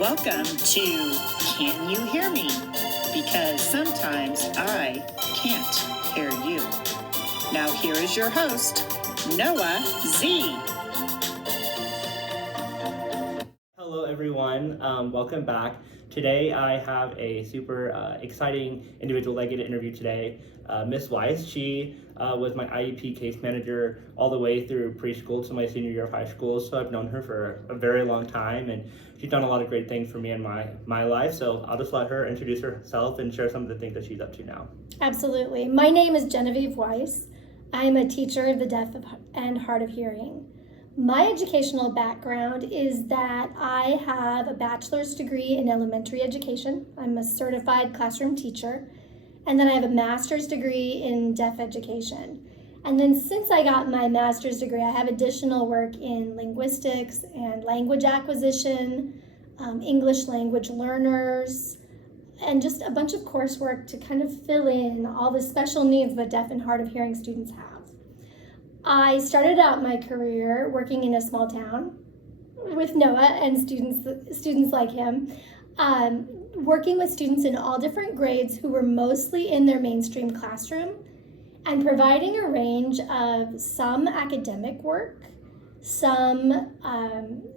Welcome to Can You Hear Me? Because sometimes I can't hear you. Now here is your host, Noah Z. Hello everyone, welcome back. Today I have a super exciting individual that I get to interview today, Miss Weiss. She was my IEP case manager all the way through preschool to my senior year of high school, so I've known her for a very long time, and she's done a lot of great things for me in my life, so I'll just let her introduce herself and share some of the things that she's up to now. Absolutely. My name is Genevieve Weiss. I'm a teacher of the deaf and hard of hearing. My educational background is that I have a bachelor's degree in elementary education. I'm a certified classroom teacher. And then I have a master's degree in deaf education. And then since I got my master's degree, I have additional work in linguistics and language acquisition, English language learners, and just a bunch of coursework to kind of fill in all the special needs that deaf and hard of hearing students have. I started out my career working in a small town with Noah and students like him, working with students in all different grades who were mostly in their mainstream classroom and providing a range of some academic work, some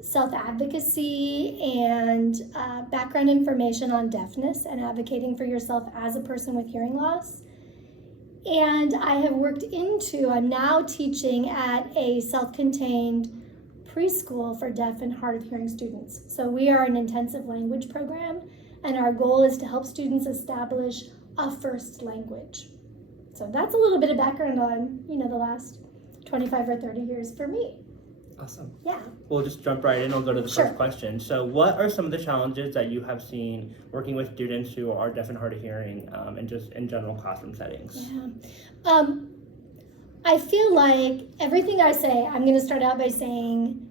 self-advocacy and background information on deafness and advocating for yourself as a person with hearing loss. And I have I'm now teaching at a self-contained preschool for deaf and hard of hearing students. So we are an intensive language program, and our goal is to help students establish a first language. So that's a little bit of background on, the last 25 or 30 years for me. Awesome. Yeah. We'll just jump right in. We'll go to the first question. So what are some of the challenges that you have seen working with students who are deaf and hard of hearing and just in general classroom settings? Yeah. I feel like everything I say, I'm going to start out by saying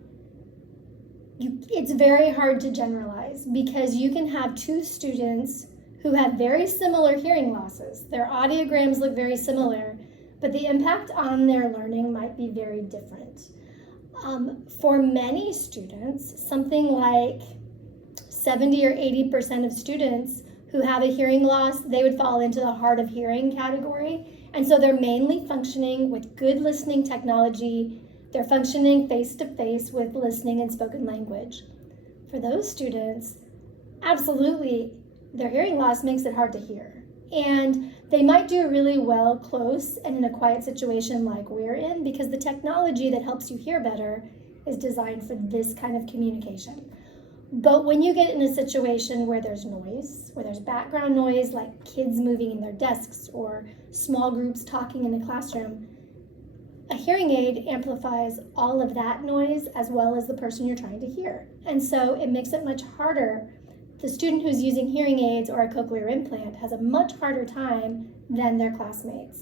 it's very hard to generalize because you can have two students who have very similar hearing losses. Their audiograms look very similar, but the impact on their learning might be very different. For many students, something like 70 or 80% of students who have a hearing loss, they would fall into the hard of hearing category. And so they're mainly functioning with good listening technology. They're functioning face-to-face with listening and spoken language. For those students, absolutely, their hearing loss makes it hard to hear. And they might do really well close and in a quiet situation like we're in because the technology that helps you hear better is designed for this kind of communication. But when you get in a situation where there's noise, where there's background noise like kids moving in their desks or small groups talking in the classroom, a hearing aid amplifies all of that noise as well as the person you're trying to hear. And so it makes it much harder. The student who's using hearing aids or a cochlear implant has a much harder time than their classmates.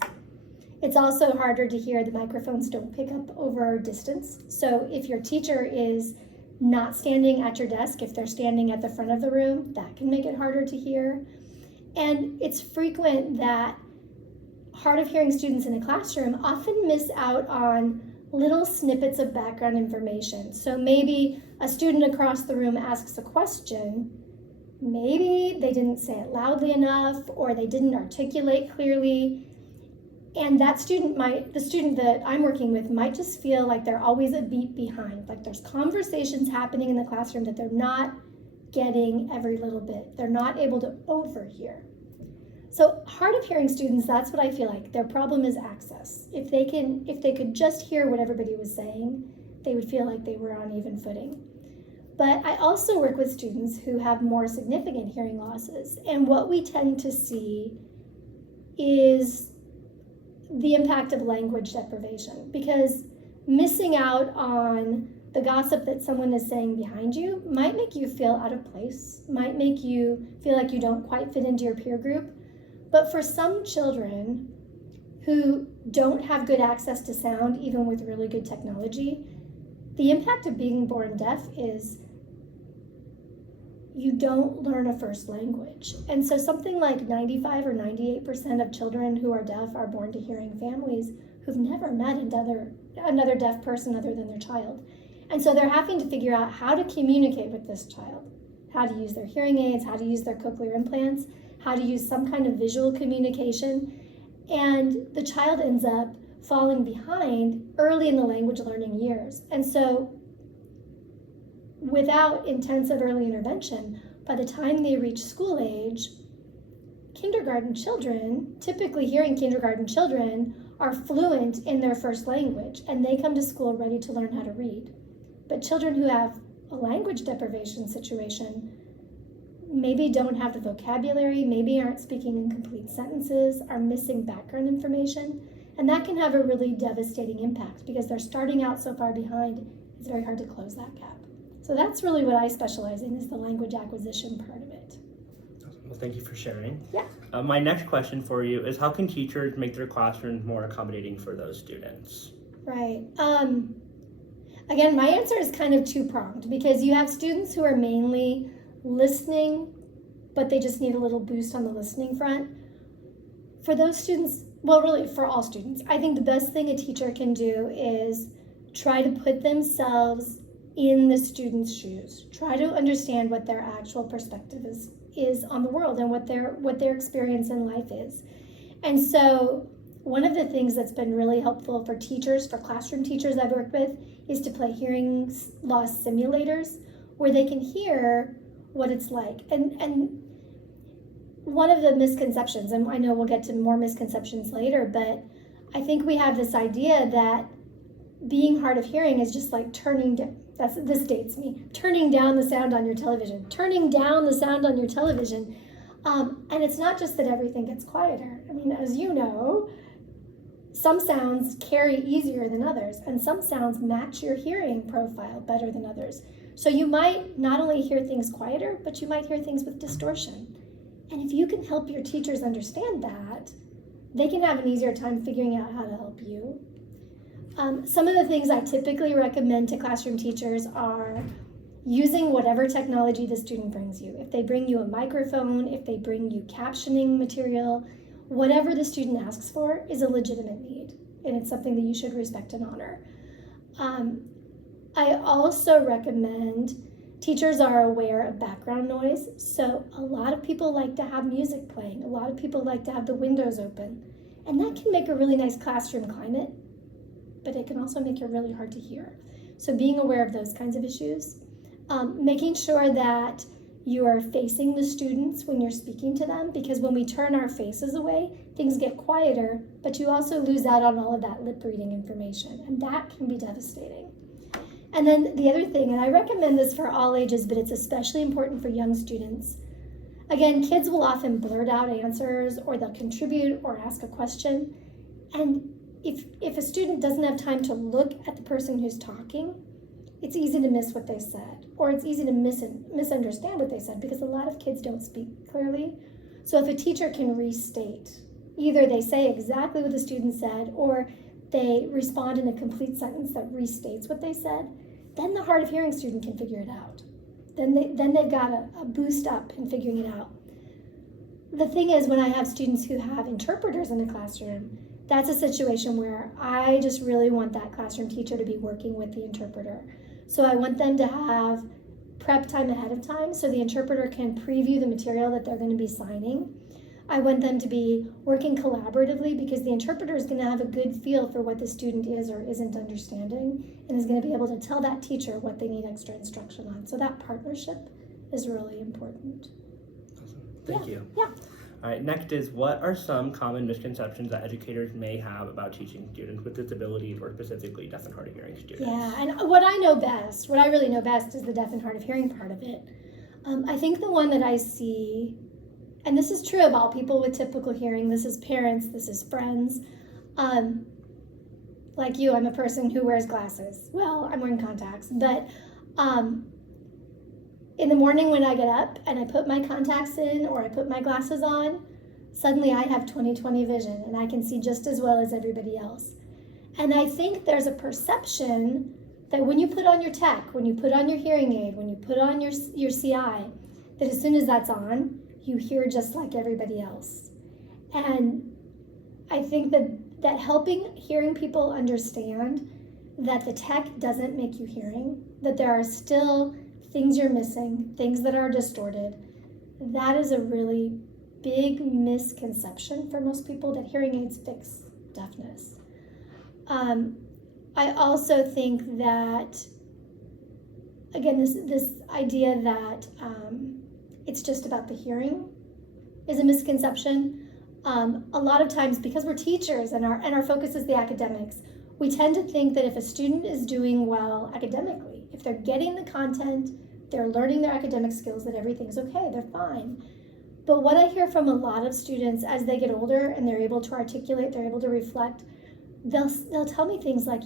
It's also harder to hear. The microphones don't pick up over distance. So if your teacher is not standing at your desk, if they're standing at the front of the room, that can make it harder to hear. And it's frequent that hard of hearing students in a classroom often miss out on little snippets of background information. So maybe a student across the room asks a question. Maybe they didn't say it loudly enough or they didn't articulate clearly. And the student that I'm working with might just feel like they're always a beat behind, like there's conversations happening in the classroom that they're not getting every little bit. They're not able to overhear. So hard of hearing students, that's what I feel like. Their problem is access. If they could just hear what everybody was saying, they would feel like they were on even footing. But I also work with students who have more significant hearing losses. And what we tend to see is the impact of language deprivation, because missing out on the gossip that someone is saying behind you might make you feel out of place, might make you feel like you don't quite fit into your peer group. But for some children who don't have good access to sound, even with really good technology, the impact of being born deaf is you don't learn a first language. And so something like 95 or 98% of children who are deaf are born to hearing families who've never met another deaf person other than their child. And so they're having to figure out how to communicate with this child. how to use their hearing aids, how to use their cochlear implants, how to use some kind of visual communication. And the child ends up falling behind early in the language learning years. And so without intensive early intervention, by the time they reach school age, kindergarten children, typically hearing kindergarten children, are fluent in their first language, and they come to school ready to learn how to read. But children who have a language deprivation situation maybe don't have the vocabulary, maybe aren't speaking in complete sentences, are missing background information, and that can have a really devastating impact because they're starting out so far behind, it's very hard to close that gap. So that's really what I specialize in, is the language acquisition part of it. Well, thank you for sharing. Yeah. My next question for you is, how can teachers make their classrooms more accommodating for those students? Right. Again, my answer is kind of two-pronged, because you have students who are mainly listening, but they just need a little boost on the listening front. For those students, well, really for all students, I think the best thing a teacher can do is try to put themselves in the student's shoes. Try to understand what their actual perspective is on the world and what their experience in life is. And so one of the things that's been really helpful for teachers, for classroom teachers I've worked with, is to play hearing loss simulators where they can hear what it's like. And one of the misconceptions, and I know we'll get to more misconceptions later, but I think we have this idea that being hard of hearing is just like turning down the sound on your television, turning down the sound on your television. And it's not just that everything gets quieter. I mean, as you know, some sounds carry easier than others, and some sounds match your hearing profile better than others. So you might not only hear things quieter, but you might hear things with distortion. And if you can help your teachers understand that, they can have an easier time figuring out how to help you. Some of the things I typically recommend to classroom teachers are using whatever technology the student brings you. If they bring you a microphone, if they bring you captioning material, whatever the student asks for is a legitimate need, and it's something that you should respect and honor. I also recommend teachers are aware of background noise. So a lot of people like to have music playing. A lot of people like to have the windows open. And that can make a really nice classroom climate, but it can also make it really hard to hear. So being aware of those kinds of issues. Making sure that you are facing the students when you're speaking to them, because when we turn our faces away, things get quieter, but you also lose out on all of that lip reading information, and that can be devastating. And then the other thing, and I recommend this for all ages, but it's especially important for young students. Again, kids will often blurt out answers, or they'll contribute or ask a question. And if a student doesn't have time to look at the person who's talking, it's easy to miss what they said, or it's easy to misunderstand what they said, because a lot of kids don't speak clearly. So if a teacher can restate, either they say exactly what the student said, or they respond in a complete sentence that restates what they said, then the hard of hearing student can figure it out. Then they've got a boost up in figuring it out. The thing is, when I have students who have interpreters in the classroom, that's a situation where I just really want that classroom teacher to be working with the interpreter. So I want them to have prep time ahead of time so the interpreter can preview the material that they're going to be signing. I want them to be working collaboratively, because the interpreter is going to have a good feel for what the student is or isn't understanding, and is going to be able to tell that teacher what they need extra instruction on. So that partnership is really important. Awesome. Thank you. Yeah. All right, next is, what are some common misconceptions that educators may have about teaching students with disabilities, or specifically deaf and hard of hearing students? Yeah, and what I really know best is the deaf and hard of hearing part of it. I think the one that I see, and this is true of all people with typical hearing, this is parents, this is friends. Like you, I'm a person who wears glasses. Well, I'm wearing contacts, but in the morning when I get up and I put my contacts in or I put my glasses on, suddenly I have 20/20 vision and I can see just as well as everybody else. And I think there's a perception that when you put on your tech, when you put on your hearing aid, when you put on your CI, that as soon as that's on, you hear just like everybody else. And I think that helping hearing people understand that the tech doesn't make you hearing, that there are still things you're missing, things that are distorted. That is a really big misconception for most people, that hearing aids fix deafness. I also think that, again, this idea that it's just about the hearing is a misconception. A lot of times, because we're teachers and our focus is the academics, we tend to think that if a student is doing well academically, if they're getting the content, they're learning their academic skills, that everything's okay, they're fine. But what I hear from a lot of students as they get older and they're able to articulate, they're able to reflect, they'll tell me things like,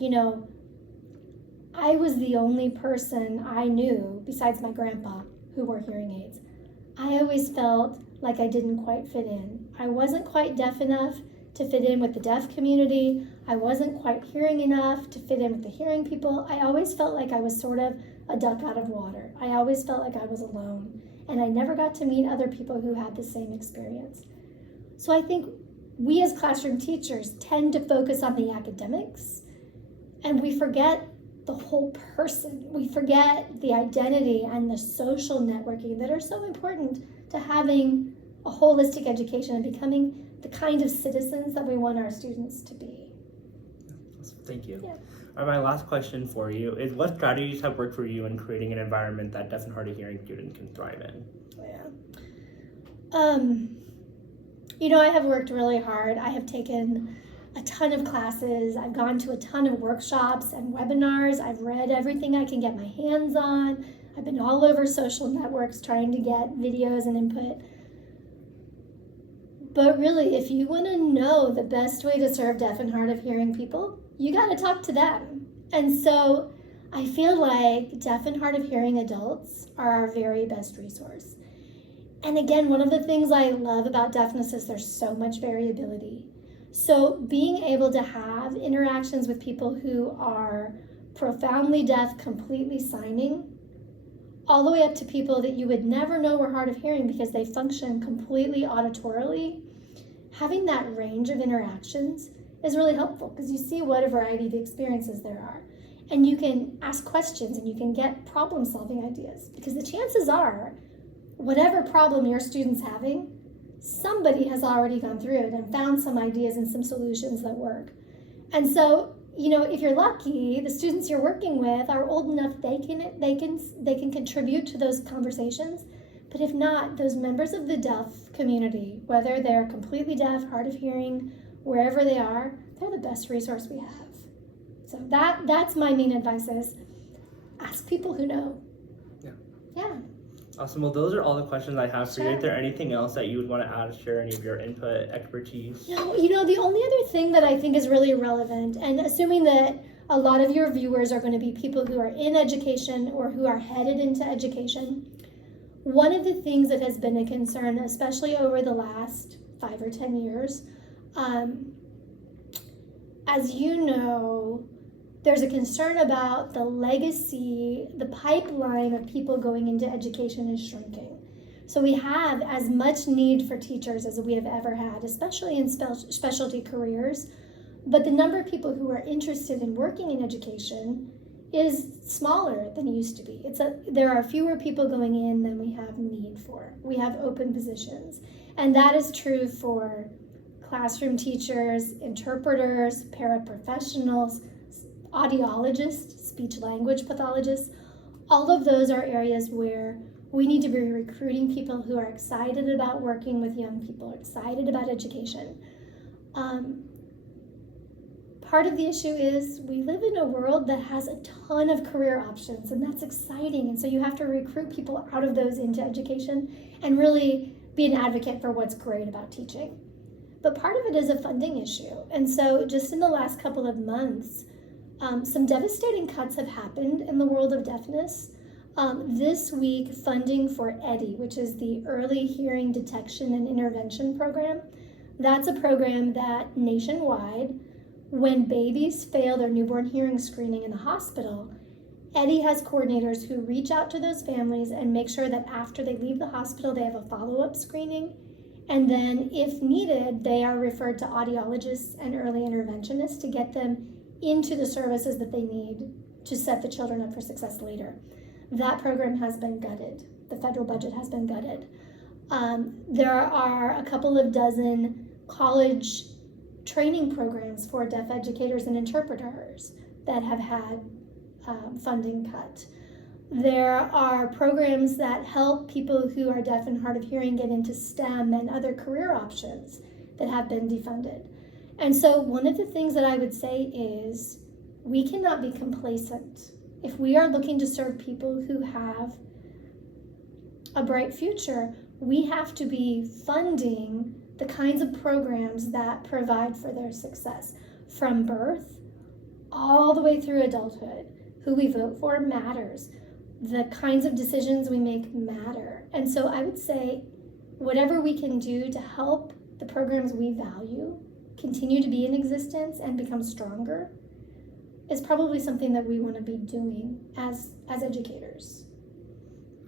I was the only person I knew besides my grandpa who wore hearing aids. I always felt like I didn't quite fit in. I wasn't quite deaf enough to fit in with the deaf community. I wasn't quite hearing enough to fit in with the hearing people. I always felt like I was sort of a duck out of water. I always felt like I was alone, and I never got to meet other people who had the same experience. So I think we as classroom teachers tend to focus on the academics, and we forget the whole person. We forget the identity and the social networking that are so important to having a holistic education and becoming the kind of citizens that we want our students to be. Thank you. Yeah. All right, my last question for you is, what strategies have worked for you in creating an environment that deaf and hard of hearing students can thrive in? Yeah. I have worked really hard. I have taken a ton of classes. I've gone to a ton of workshops and webinars. I've read everything I can get my hands on. I've been all over social networks trying to get videos and input. But really, if you want to know the best way to serve deaf and hard of hearing people, you got to talk to them. And so I feel like deaf and hard of hearing adults are our very best resource. And again, one of the things I love about deafness is there's so much variability. So being able to have interactions with people who are profoundly deaf, completely signing, all the way up to people that you would never know were hard of hearing because they function completely auditorily, having that range of interactions is really helpful because you see what a variety of experiences there are. And you can ask questions and you can get problem-solving ideas, because the chances are, whatever problem your student's having, somebody has already gone through it and found some ideas and some solutions that work. And so, if you're lucky, the students you're working with are old enough they can contribute to those conversations. But if not, those members of the deaf community, whether they're completely deaf, hard of hearing, wherever they are, they're the best resource we have. So that's my main advice is ask people who know. Yeah. Awesome. Well, those are all the questions I have for you. Sure. Is there anything else that you would want to add, share any of your input, expertise? No, the only other thing that I think is really relevant, and assuming that a lot of your viewers are going to be people who are in education or who are headed into education, one of the things that has been a concern, especially over the last 5 or 10 years, as you know, there's a concern about the legacy, the pipeline of people going into education is shrinking. So we have as much need for teachers as we have ever had, especially in specialty careers. But the number of people who are interested in working in education is smaller than it used to be. There are fewer people going in than we have need for. We have open positions. And that is true for classroom teachers, interpreters, paraprofessionals, audiologists, speech-language pathologists. All of those are areas where we need to be recruiting people who are excited about working with young people, excited about education. Part of the issue is we live in a world that has a ton of career options, and that's exciting. And so you have to recruit people out of those into education and really be an advocate for what's great about teaching. But part of it is a funding issue. And so just in the last couple of months, some devastating cuts have happened in the world of deafness. This week, funding for EDI, which is the Early Hearing Detection and Intervention Program, that's a program that nationwide, when babies fail their newborn hearing screening in the hospital, EDI has coordinators who reach out to those families and make sure that after they leave the hospital, they have a follow-up screening. And then, if needed, they are referred to audiologists and early interventionists to get them into the services that they need to set the children up for success later. that program has been gutted. The federal budget has been gutted. There are a couple of dozen college training programs for deaf educators and interpreters that have had funding cut. There are programs that help people who are deaf and hard of hearing get into STEM and other career options that have been defunded. And so one of the things that I would say is we cannot be complacent. If we are looking to serve people who have a bright future, we have to be funding the kinds of programs that provide for their success from birth all the way through adulthood. Who we vote for matters. The kinds of decisions we make matter. And so I would say whatever we can do to help the programs we value continue to be in existence and become stronger is probably something that we want to be doing as educators.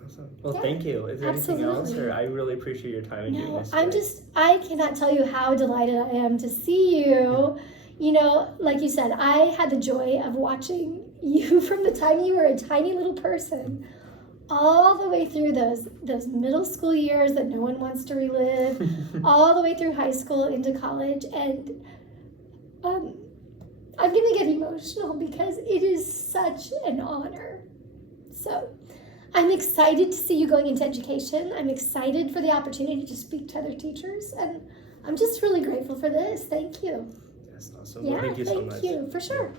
Awesome. Well, Yeah, thank you. Is there anything else? absolutely. Or I really appreciate your time in doing No, this. I cannot tell you how delighted I am to see you. You know, like you said, I had the joy of watching you from the time you were a tiny little person all the way through those middle school years that no one wants to relive, all the way through high school into college. And I'm going to get emotional because it is such an honor. So I'm excited to see you going into education. I'm excited for the opportunity to speak to other teachers. And I'm just really grateful for this. Thank you. Yes, awesome. Yeah, Well, thank you so much. Thank you. For sure.